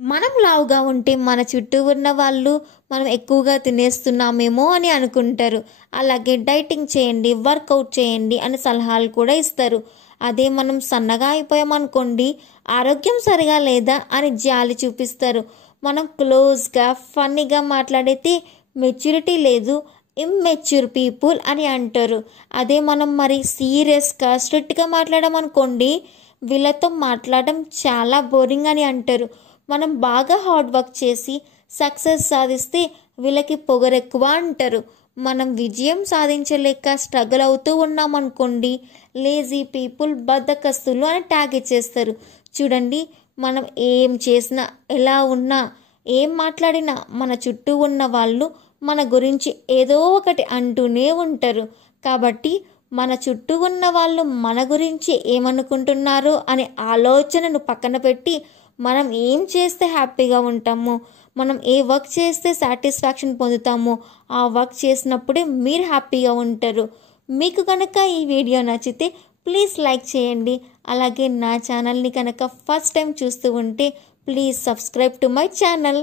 మనం లావుగా ఉంటే మన చుట్టూ ఉన్న వాళ్ళు మనం ఎక్కువగా తినేస్తున్నామేమో అని అనుకుంటారు. అలాగే డైటింగ్ చేయండి, వర్కౌట్ చేయండి అని సలహాలు కూడా ఇస్తారు. అదే మనం సన్నగా అయిపోయామనుకోండి, ఆరోగ్యం సరిగా లేదా అని జాలి చూపిస్తారు. మనం క్లోజ్గా ఫన్నీగా మాట్లాడితే మెచ్యూరిటీ లేదు, ఇమ్మెచ్యూర్ పీపుల్ అని అంటారు. అదే మనం మరి సీరియస్గా స్ట్రిక్ట్గా మాట్లాడామనుకోండి, వీళ్ళతో మాట్లాడడం చాలా బోరింగ్ అని అంటారు. మనం బాగా హార్డ్ వర్క్ చేసి సక్సెస్ సాధిస్తే వీళ్ళకి పొగరెక్కువ అంటారు. మనం విజయం సాధించలేక స్ట్రగుల్ అవుతూ ఉన్నామనుకోండి, లేజీ పీపుల్, బద్ధకస్తులు అని ట్యాగ్ ఇచ్చేస్తారు. చూడండి, మనం ఏం చేసినా, ఎలా ఉన్నా, ఏం మాట్లాడినా మన చుట్టూ ఉన్న వాళ్ళు మన గురించి ఏదో ఒకటి అంటూనే ఉంటారు. కాబట్టి మన చుట్టూ ఉన్న వాళ్ళు మన గురించి ఏమనుకుంటున్నారో అనే ఆలోచనను పక్కన పెట్టి మనం ఏం చేస్తే హ్యాపీగా ఉంటామో, మనం ఏ వర్క్ చేస్తే సాటిస్ఫాక్షన్ పొందుతామో ఆ వర్క్ చేసినప్పుడే మీరు హ్యాపీగా ఉంటారు. మీకు కనుక ఈ వీడియో నచ్చితే ప్లీజ్ లైక్ చేయండి. అలాగే నా ఛానల్ని కనుక ఫస్ట్ టైం చూస్తూ ఉంటే please subscribe to my channel.